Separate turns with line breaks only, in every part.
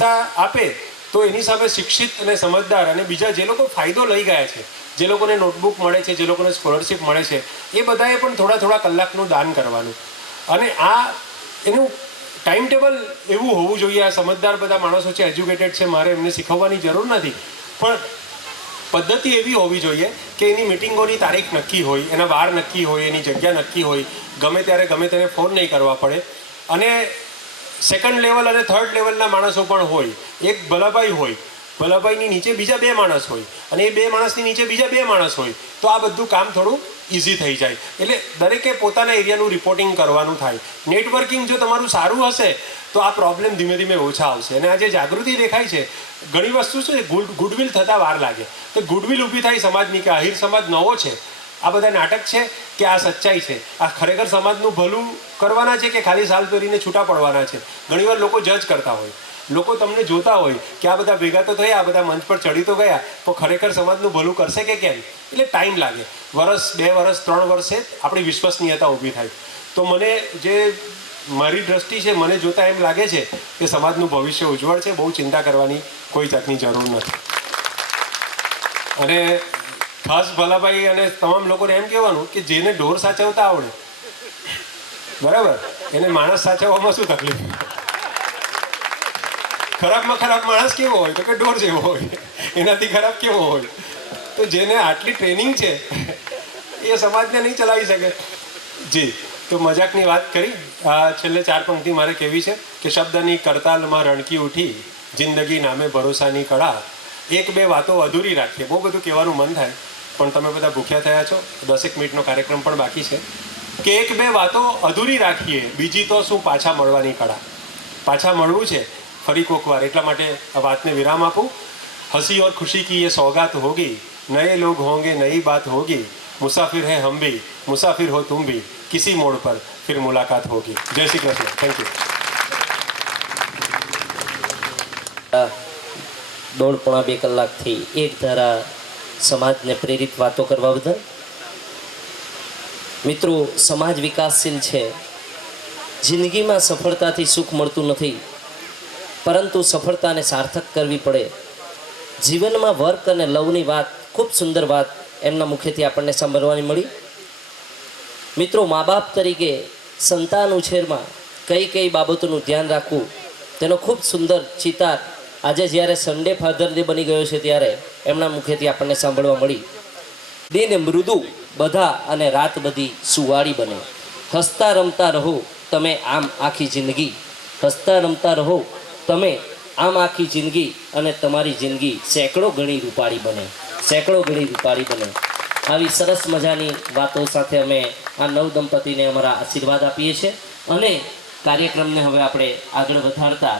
પૈસા આપે, તો એની સામે શિક્ષિત અને સમજદાર અને બીજા જે લોકો ફાયદો લઈ ગયા છે, જે લોકોને નોટબુક મળે છે, જે લોકોને સ્કોલરશિપ મળે છે, એ બધાએ પણ થોડા થોડા કલાકનું દાન કરવાનું. અને આ એનું ટાઈમ ટેબલ એવું હોવું જોઈએ, આ સમજદાર બધા માણસો છે એજ્યુકેટેડ છે, મારે એમને શીખવવાની જરૂર નથી. પણ પદ્ધતિ એવી હોવી જોઈએ કે એની મિટિંગોની તારીખ નક્કી હોય, એના વાર નક્કી હોય, એની જગ્યા નક્કી હોય, ગમે ત્યારે ગમે ત્યારે ફોન નહીં કરવા પડે. અને સેકન્ડ લેવલ અને થર્ડ લેવલના માણસો પણ હોય, એક ભલાભાઈ હોય, ભલાભાઈની નીચે બીજા બે માણસ હોય અને એ બે માણસની નીચે બીજા બે માણસ હોય, તો આ બધું કામ થોડું ઇઝી થઈ જાય. એટલે દરેકે પોતાના એરિયાનું રિપોર્ટિંગ કરવાનું થાય. નેટવર્કિંગ જો તમારું સારું હશે, તો આ પ્રોબ્લેમ ધીમે ધીમે ઓછા આવશે. અને આ જે જાગૃતિ દેખાય છે, ઘણી વસ્તુ છે, ગુડ, ગુડવિલ થતાં વાર લાગે. તો ગુડવિલ ઊભી થાય સમાજની કે આહિર સમાજ નવો છે આ બધા નાટક છે કે આ સચ્ચાઈ છે? આ ખરેખર સમાજનું ભલું કરવાના છે કે ખાલી સાલ પહેરીને છૂટા પડવાના છે? ઘણીવાર લોકો જજ કરતા હોય. લોકો તમને જોતા હોય કે આ બધા ભેગા તો થયા, આ બધા મંચ પર ચડી તો ગયા તો ખરેખર સમાજનું ભલું કરશે કે કેમ? એટલે ટાઈમ લાગે. વરસ, બે વરસ, ત્રણ વર્ષે આપણી વિશ્વસનીયતા ઊભી થાય. તો મને જે મારી દ્રષ્ટિ છે, મને જોતા એમ લાગે છે કે સમાજનું ભવિષ્ય ઉજ્જવળ છે, બહુ ચિંતા કરવાની કોઈ જાતની જરૂર નથી. અને ખાસ ભલાભાઈ અને તમામ લોકોને એમ કહેવાનું કે જેને ઢોર સાચવતા આવડે. બરાબર? એને માણસ સાચવવામાં શું તકલીફ? ખરાબમાં ખરાબ માણસ કેવો હોય તો કે ઢોર જેવો હોય. એનાથી ખરાબ કેવો હોય? તો જેને આટલી ટ્રેનિંગ છે, એ સમાજને નહીં ચલાવી શકે. જી, તો મજાકની વાત કરી. આ છેલ્લે ચાર પંક્તિ મારે કેવી છે કે શબ્દની કરતાલમાં રણકી ઉઠી, જિંદગી નામે ભરોસાની કળા. એક બે વાતો અધૂરી રાખીએ. બહુ બધું કહેવાનું મન થાય. પણ તમે બધા ભૂખ્યા થયા છો, દસેક મિનિટનો કાર્યક્રમ પણ બાકી છે. કે એક બે વાતો અધૂરી રાખીએ, બીજી તો શું પાછા મળવાની કળા? પાછા મળવું છે, ફરી કોકવાર એટલા માટે આ વાતને વિરામ આપું. હસી ઓર ખુશી કી એ સોગાત હોગી. નયે લોગ હોંગે નઈ બાત હોગી. મુસાફિર હૈ હમ ભી, મુસાફિર હો તુમ ભી. કિસી મોડ પર ફિર મુલાકાત હોગી. જય શ્રી કૃષ્ણ. થેન્ક
યુ દોઢ પોણા બે કલાકથી એક ધારા સમાજને પ્રેરિત વાતો કરવા બદલ? મિત્રો, સમાજ વિકાસશીલ છે. જિંદગીમાં સફળતાથી સુખ મળતું નથી. પરંતુ સફળતાને સાર્થક કરવી પડે. જીવનમાં વર્ક અને લવની વાત, ખૂબ સુંદર વાત એમના મુખેથી આપણને સાંભળવાની મળી. મિત્રો મા બાપ તરીકે સંતાન ઉછેરમાં કઈ કઈ બાબતોનું ધ્યાન રાખવું, તેનો ખૂબ સુંદર ચિતાર આજે જ્યારે સન્ડે ફાધર ડે બની ગયો છે ત્યારે એમના મુખેથી આપણને સાંભળવા મળી. દિન મૃદુ બધા અને રાત બધી સુવાળી બને. હસતા રમતા રહો તમે આમ આખી જિંદગી. હસતા રમતા રહો તમે આમ આખી જિંદગી અને તમારી જિંદગી સેંકડો ગણી રૂપાળી બને. સેંકડો ગણી રૂપાળી બને. આવી સરસ મજાની વાતો સાથે અમે આ નવ દંપતીને અમારા આશીર્વાદ આપીએ છીએ. અને કાર્યક્રમને હવે આપણે આગળ વધારતા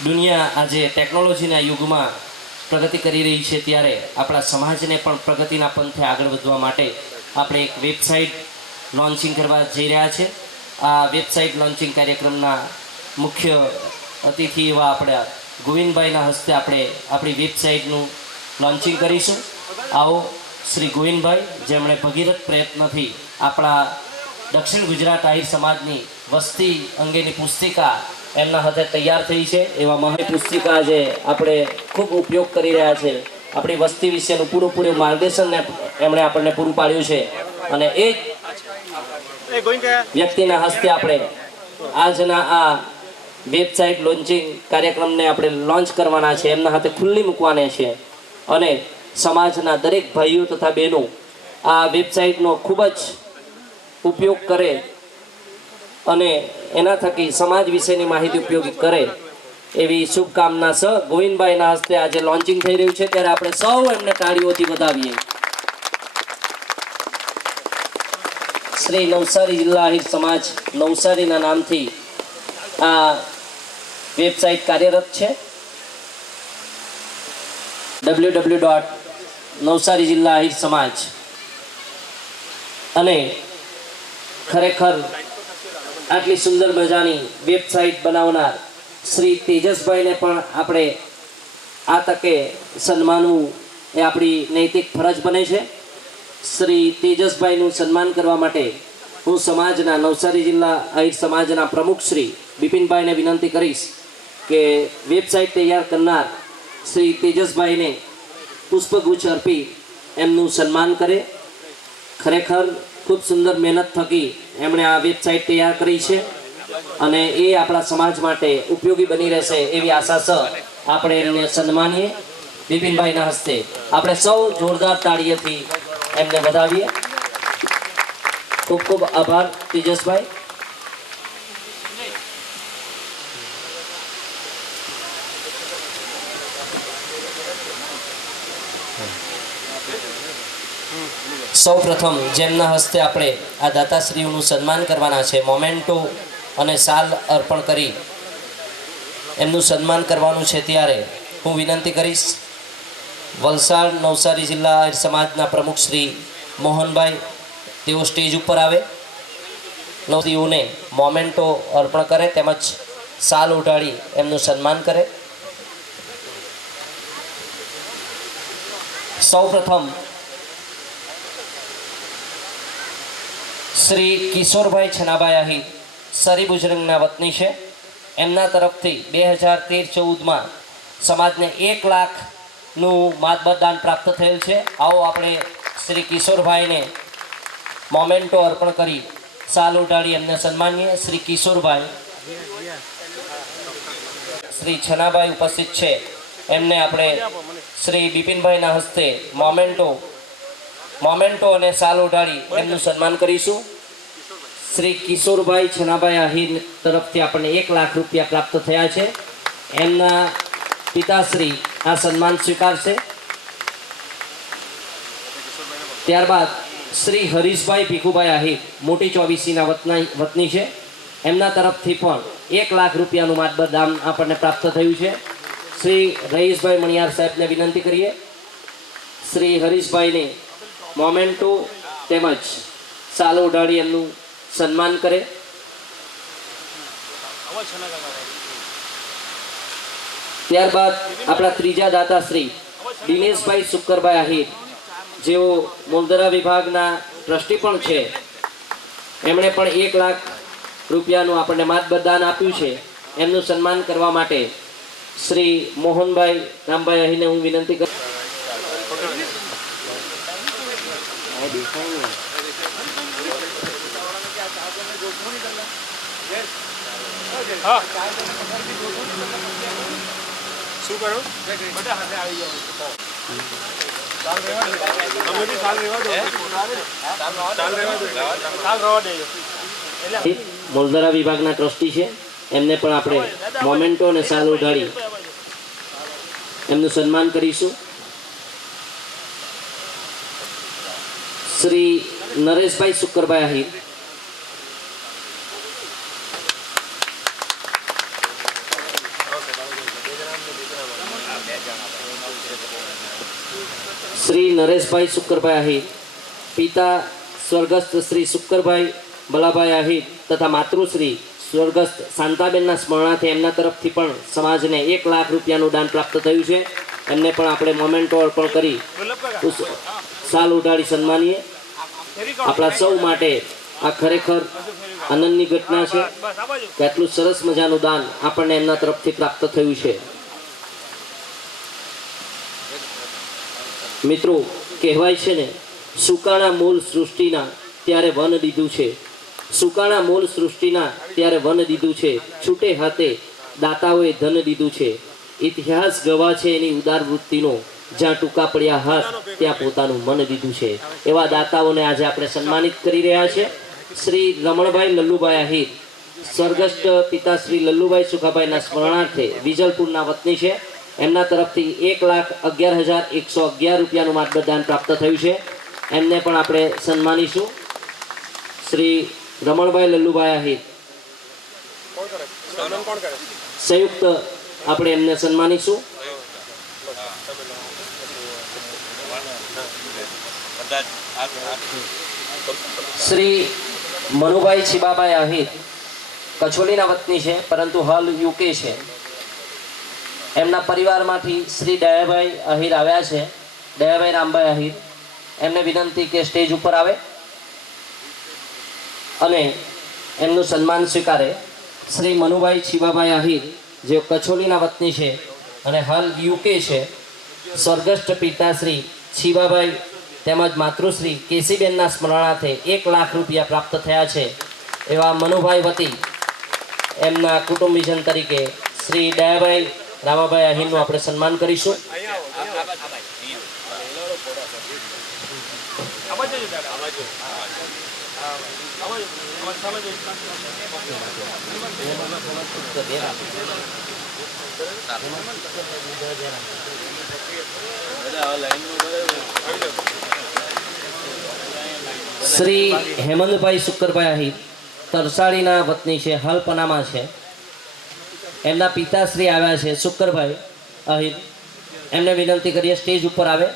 દુનિયા આજે ટેકનોલોજીના યુગમાં પ્રગતિ કરી રહી છે ત્યારે આપણા સમાજને પણ પ્રગતિના પંથે આગળ વધવા માટે આપણે એક વેબસાઇટ લોન્ચિંગ કરવા જઈ રહ્યા છે. આ વેબસાઇટ લોન્ચિંગ કાર્યક્રમના મુખ્ય અતિથિ એવા આપણા ગોવિંદભાઈના હસ્તે આપણે આપણી વેબસાઇટનું લોન્ચિંગ કરીશું. આવો શ્રી ગોવિંદભાઈ, જેમણે ભગીરથ પ્રયત્નથી આપણા દક્ષિણ ગુજરાત આહિર સમાજની વસ્તી અંગેની પુસ્તિકા એમના હાથે તૈયાર થઈ છે. એવા મહાન પુસ્તિકા જે આપણે ખૂબ ઉપયોગ કરી રહ્યા છે. આપણી વસ્તી વિશેનું પૂરેપૂરું માર્ગદર્શન એમણે આપણને પૂરું પાડ્યું છે. અને એ વ્યક્તિના હસ્તે આપણે આજના આ વેબસાઇટ લોન્ચિંગ કાર્યક્રમને આપણે લોન્ચ કરવાના છે. એમના હાથે ખુલ્લી મૂકવાના છે. અને સમાજના દરેક ભાઈઓ તથા બહેનો આ વેબસાઇટનો ખૂબ જ ઉપયોગ કરે અને એના થકી સમાજ વિશેની માહિતી ઉપયોગી કરે એવી શુભકામના સ. ગોવિંદભાઈના હસ્તે આજે લોન્ચિંગ થઈ રહ્યું છે. ત્યારે આપણે સૌ એમને તાળીઓથી વધાવીએ. શ્રી નવસારી જિલ્લા અહિર સમાજ નવસારીના નામથી આ વેબસાઇટ કાર્યરત છે. ડબલ્યુ ડબલ્યુ ડોટ નવસારી જિલ્લા અહિર સમાજ. અને ખરેખર આટલી સુંદર મજાની વેબસાઇટ બનાવનાર શ્રી તેજસભાઈને પણ આપણે આ તકે સન્માનવું એ આપણી નૈતિક ફરજ બને છે. શ્રી તેજસભાઈનું સન્માન કરવા માટે હું સમાજના નવસારી જિલ્લા અહીર સમાજના પ્રમુખ શ્રી બિપિનભાઈને વિનંતી કરીશ કે વેબસાઇટ તૈયાર કરનાર શ્રી તેજસભાઈને પુષ્પગુચ્છ અર્પી એમનું સન્માન કરે. ખરેખર ખૂબ સુંદર મહેનત થકી એમણે આ વેબસાઇટ તૈયાર કરી છે અને એ આપણા સમાજ માટે ઉપયોગી બની રહેશે એવી આશા સ આપણે એમને સન્માનીએ. બિપિનભાઈના હસ્તે આપણે સૌ જોરદાર તાળીઓથી એમને વધાવીએ. ખૂબ ખૂબ આભાર, તેજસભાઈ. સૌ પ્રથમ જેમના હસ્તે આપણે આ દાતાશ્રીઓનું સન્માન કરવાના છે, મોમેન્ટો અને સાલ અર્પણ કરી એમનું સન્માન કરવાનું છે ત્યારે હું વિનંતી કરીશ. વલસાડ નવસારી જિલ્લા સમાજના પ્રમુખ શ્રી મોહનભાઈ, તેઓ સ્ટેજ ઉપર આવે. નવદીઓને મોમેન્ટો અર્પણ કરે તેમજ સાલ ઉઢાડી એમનું સન્માન કરે. સૌ શ્રી કિશોરભાઈ છનાભાઈ આહિર સરી બુજરંગના વતની છે. એમના તરફથી બે હજાર તેર ચૌદમાં સમાજને એક લાખનું માતબદાન પ્રાપ્ત થયેલ છે. આવો આપણે શ્રી કિશોરભાઈને મોમેન્ટો અર્પણ કરી સાલ ઉડાડી એમને સન્માનીએ શ્રી કિશોરભાઈ. શ્રી છનાભાઈ ઉપસ્થિત છે. એમને આપણે શ્રી બિપિનભાઈના હસ્તે મોમેન્ટો મોમેન્ટો અને સાલ ઉડાડી એમનું સન્માન કરીશું. શ્રી કિશોરભાઈ છનાભાઈ આહિર તરફથી આપણને એક લાખ રૂપિયા પ્રાપ્ત થયા છે. એમના પિતાશ્રી આ સન્માન સ્વીકારશે. ત્યારબાદ શ્રી હરીશભાઈ ભીખુભાઈ આહિર મોટી ચોવીસીના વતના વતની છે. એમના તરફથી પણ એક લાખ રૂપિયાનું માતબદાન આપણને પ્રાપ્ત થયું છે. શ્રી રહીશભાઈ મણિયાર સાહેબને વિનંતી કરીએ. શ્રી હરીશભાઈને મોમેન્ટો તેમજ સાલો ઉડાડી એમનું સન્માન કરે. ત્યારબાદ આપણા ત્રીજા દાતા શ્રી દિનેશભાઈ શુક્કરભાઈ આહિર, જેઓ મોલદરા વિભાગના ટ્રસ્ટી પણ છે. એમણે પણ એક લાખ રૂપિયાનું આપણને માતબદાન આપ્યું છે. એમનું સન્માન કરવા માટે શ્રી મોહનભાઈ રામભાઈ અહીને હું વિનંતી કરું
શું
વિભાગના ટ્રસ્ટી છે. એમને પણ આપણે મોમેન્ટો અને સાલ ઉઢાડી એમનું સન્માન કરીશું. શ્રી નરેશભાઈ શુક્રભાઈ આહિર શ્રી નરેશભાઈ શુક્રભાઈ આહિર પિતા સ્વર્ગસ્થ શ્રી શુક્રભાઈ બલાભાઈ આહિર તથા માતૃશ્રી સ્વર્ગસ્થ શાંતાબેનના સ્મરણાર્થે એમના તરફથી પણ સમાજને એક લાખ રૂપિયાનું દાન પ્રાપ્ત થયું છે. એમને પણ આપણે મોમેન્ટો અર્પણ કરી. સાલ ઉડાડી સન્માનીએ. આપણા સૌ માટે આ ખરેખર આનંદની ઘટના છે કે આટલું સરસ મજાનું દાન આપણને એમના તરફથી પ્રાપ્ત થયું છે. મિત્રો, કહેવાય છે ને, સુકાણા મૂળ સૃષ્ટિના ત્યારે વન દીધું છે. સુકાણા મૂળ સૃષ્ટિના ત્યારે વન દીધું છે. છૂટે હાથે દાતાઓએ ધન દીધું છે. ઇતિહાસ ગવા છે એની ઉદાર વૃત્તિનો. જ્યાં ટૂંકા પડ્યા હાથ ત્યાં પોતાનું મન દીધું છે. એવા દાતાઓને આજે આપણે સન્માનિત કરી રહ્યા છે. શ્રી રમણભાઈ લલ્લુભાઈ આહિર સ્વર્ગસ્થ પિતા શ્રી લલ્લુભાઈ સુખાભાઈના સ્મરણાર્થે વિજલપુરના વતની છે. એમના તરફથી એક લાખ અગિયાર હજાર એકસો અગિયાર રૂપિયાનું માતબદાન પ્રાપ્ત થયું છે. એમને પણ આપણે સન્માનીશું. શ્રી રમણભાઈ લલ્લુભાઈ આહિર. સંયુક્ત આપણે એમને સન્માનીશું. શ્રી મનુભાઈ છીબાભાઈ આહિર કચોલીના વતની છે, પરંતુ હાલ યુકે છે. એમના પરિવારમાંથી શ્રી દયાભાઈ આહિર આવ્યા છે. દયાભાઈ રામભાઈ આહિર એમને વિનંતી કે સ્ટેજ ઉપર આવે અને એમનું સન્માન સ્વીકારે. શ્રી મનુભાઈ છીબાભાઈ આહિર જે કચોલીના વતની છે અને હાલ યુકે છે, સ્વર્ગસ્થ પિતાશ્રી છીબાભાઈ તેમજ માતૃશ્રી કેસીબેનના સ્મરણાર્થે એક લાખ રૂપિયા પ્રાપ્ત થયા છે એવા મનુભાઈ વતી એમના કુટુંબીજન તરીકે શ્રી દયાભાઈ રામાભાઈ આહિરનું આપણે સન્માન કરીશું. શ્રી હેમંતભાઈ શુક્રભાઈ આહિર તરસાડીના વતની છે હાલ પનામાં છે. એમના પિતાશ્રી આવ્યા છે. શુક્રભાઈ આહિર એમને વિનંતી કરીએ, સ્ટેજ ઉપર આવે.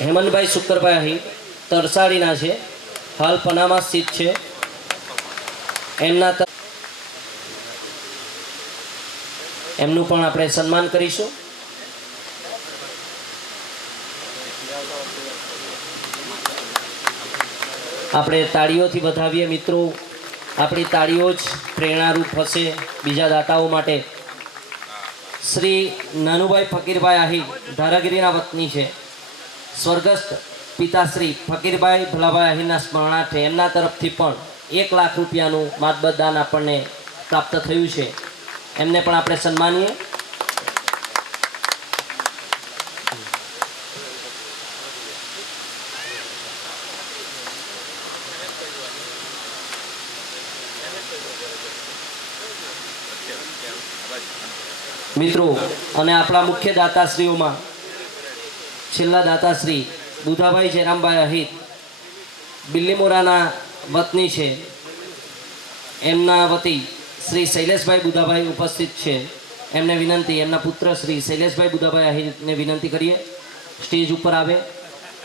હેમંતભાઈ શુક્રભાઈ આહિર તરસાડીના છે હાલ પનામાં સ્થિત છે. એમના એમનું પણ આપણે સન્માન કરીશું. આપણે તાળીઓથી વધાવીએ મિત્રો. આપણી તાળીઓ જ પ્રેરણારૂપ હશે બીજા દાતાઓ માટે. શ્રી નાનુભાઈ ફકીરભાઈ આહિર ધારાગીરીના વતની છે. સ્વર્ગસ્થ પિતાશ્રી ફકીરભાઈ ભલાભાઈ આહિરના સ્મરણાર્થે એમના તરફથી પણ એક લાખ રૂપિયાનું માતબદાન આપણને પ્રાપ્ત થયું છે. એમને પણ આપણે સન્માનીએ. મિત્રો, અને આપણા મુખ્ય દાતાશ્રીઓમાં છેલ્લા દાતાશ્રી દુધાભાઈ જયરામભાઈ અહિત બિલ્લીમોરાના વતની છે. એમના વતી શ્રી શૈલેષભાઈ બુધાભાઈ ઉપસ્થિત છે. એમને વિનંતી, એમના પુત્ર શ્રી શૈલેષભાઈ બુધાભાઈ અહિતને વિનંતી કરીએ. સ્ટેજ ઉપર આવે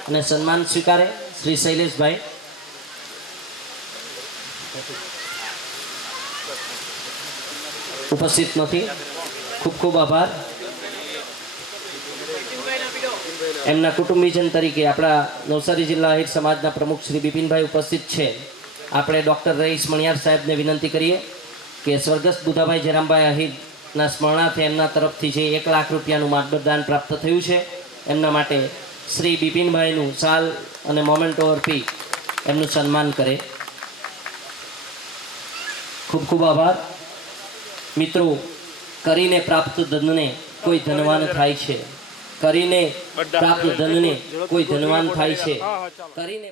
અને સન્માન સ્વીકારે શ્રી શૈલેષભાઈ. ઉપસ્થિત નથી. ખૂબ ખૂબ આભાર. એમના કુટુંબીજન તરીકે આપણા નવસારી જિલ્લા આહિર સમાજના પ્રમુખ શ્રી બિપિનભાઈ ઉપસ્થિત છે. આપણે ડૉક્ટર રહીશ મણિયાર સાહેબને વિનંતી કરીએ કે સ્વર્ગસ્થ બુધાભાઈ જયરામભાઈ અહિરના સ્મરણાર્થે એમના તરફથી જે એક લાખ રૂપિયાનું માર્ગદાન પ્રાપ્ત થયું છે, એમના માટે શ્રી બિપિનભાઈનું સાલ અને મોમેન્ટો અર્પી એમનું સન્માન કરે. ખૂબ ખૂબ આભાર. મિત્રો કરીને પ્રાપ્ત ધનને કોઈ ધનવાન થાય છે. કરીને પ્રાપ્ત ધનને કોઈ ધનવાન થાય છે. કરીને